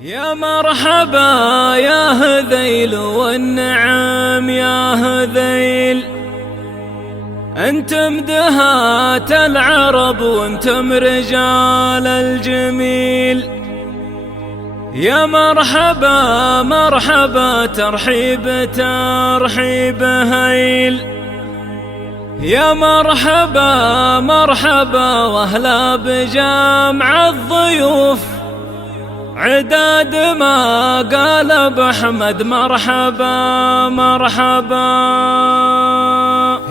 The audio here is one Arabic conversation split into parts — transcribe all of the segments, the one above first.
يا مرحبا يا هذيل والنعم يا هذيل، انتم دهات العرب وانتم رجال الجميل. يا مرحبا مرحبا ترحيب ترحيب هيل، يا مرحبا مرحبا واهلا بجمع الضيوف. عداد ما قال ابو احمد مرحبا مرحبا.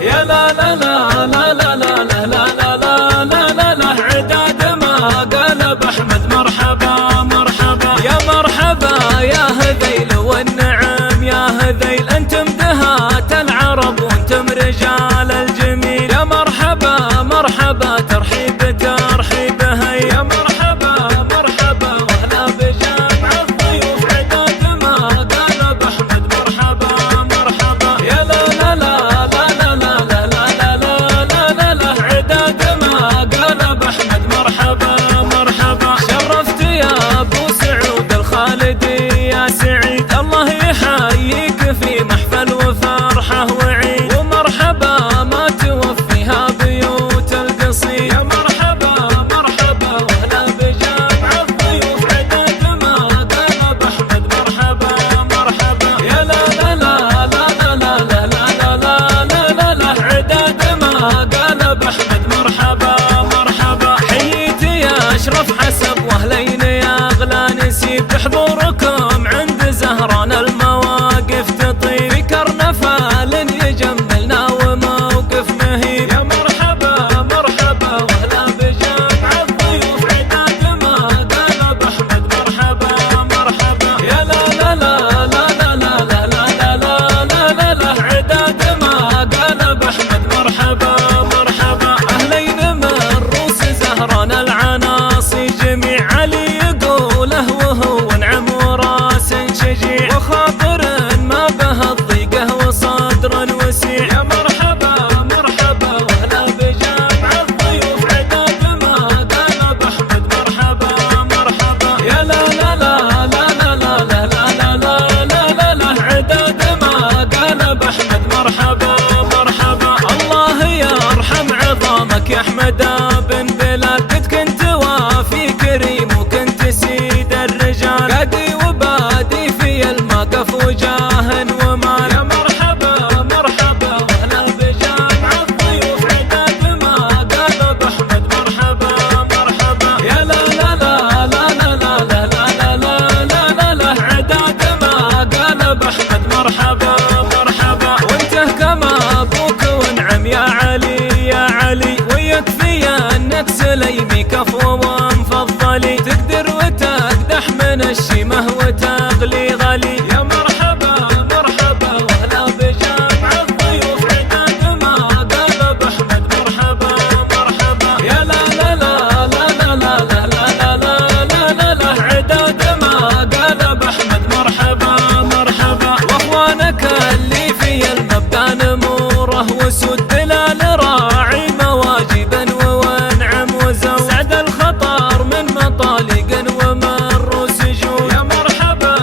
يا لا لا لا لا لا لا لا لا لا لا لا لا، عداد ما قال ابو احمد مرحبا مرحبا. يا مرحبا يا هذيل والنعم يا هذيل، انتم دهات العرب وانتم رجال الجميل. يا مرحبا مرحبا ترحيب ترحيب هي، يا مرحبا مرحبا واهلا بجمع الضيوف. عداد ما قال ابو احمد مرحبا مرحبا. يا لا لا لا لا لا لا لا لا لا لا لا، عداد ما قال ابو احمد مرحبا مرحبا. شرفت يا ابو سعود الخالدي يا سعيد، الله يحييك في محفل وفرحه وعيد. ومرحبا ما توفيها بيوت القصيد. يا مرحبا مرحبا واهلا بجمع الضيوف. عداد ما قال ابو احمد مرحبا مرحبا. يا لا لا لا لا لا لا لا لا لا لا لا، عداد ما قال ابو احمد مرحبا مرحبا. حييتي يا اشرف حسب واهلين يا اغلى نسيب، بحضوركم عند زهران المواقف تطيب. في كرنفال يجملنا وموقف مهيب. يا مرحبا مرحبا واهلا بجمع الضيوف. عداد ما قال ابو احمد مرحبا مرحبا. يا لا لا لا لا لا لا لا لا لا لا لا، عداد ما قال ابو احمد مرحبا مرحبا. اهلين من روس زهران العناصي جميع، علي يقوله وهو نعم وراس شجيع. وخاطر ما به الضيقه وصدر وسيع. يا مرحبا مرحبا واهلا بجمع الضيوف. عداد ما قال ابو احمد مرحبا مرحبا. يا لا لا لا لا لا لا لا لا لا لا لا، عداد ما قال ابو احمد مرحبا مرحبا. الله يرحم عظامك يا احمد بن بلال، قد كنت وافي كريم وكنت سيد الرجال. قادي وبادي في الموقف وجاه ومال. يا مرحبا مرحبا واهلا بجمع الضيوف. عداد ما قال ابو احمد مرحبا مرحبا. يا لا لا لا لا لا لا لا لا لا لا لا، عداد ما قال ابو احمد مرحبا مرحبا. وانته كما ابوك ونعم يا علي يا علي، ويكفي انك سليمي كفو ومفضلي. تقدر وتقدح من الشيمه وتغلي غلي. يا مرحبا مرحبا واهلا بجمع الضيوف. عداد ما قال ابو احمد مرحبا مرحبا. يا لا لا لا لا لا لا لا لا لا لا لا، عداد ما قال ابو احمد مرحبا مرحبا. واخوانك اللي في المبدا نموره وسود، بلال راعي مواجبا وانعم وزود. سعد الخطر من مطالق ومر سجود. يا مرحبا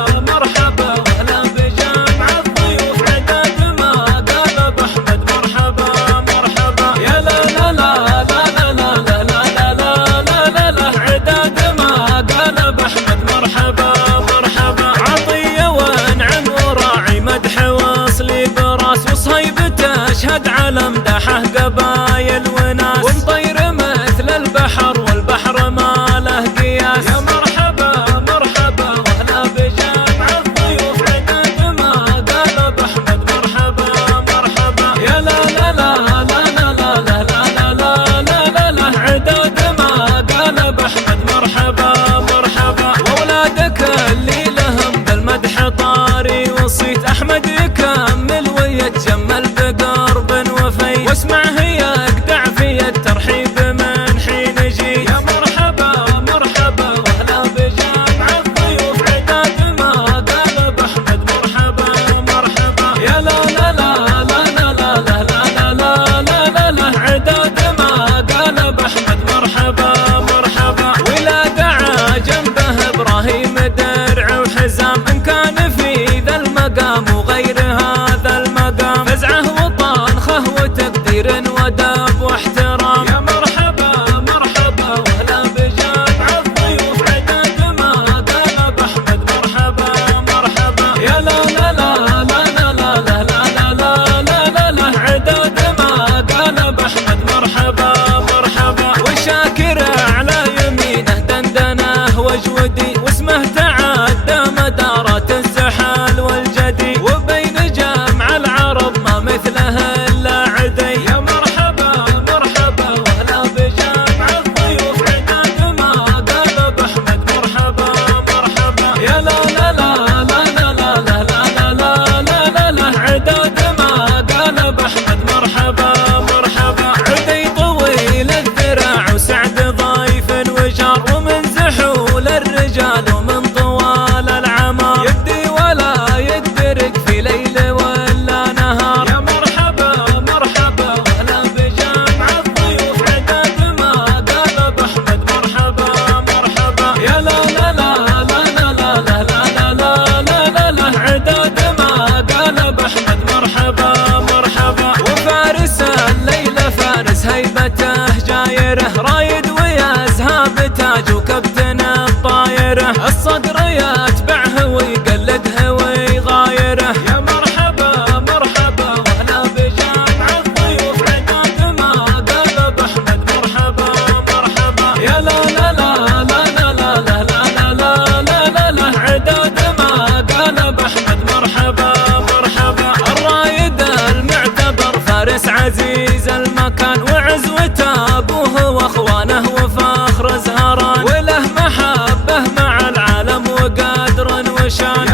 شان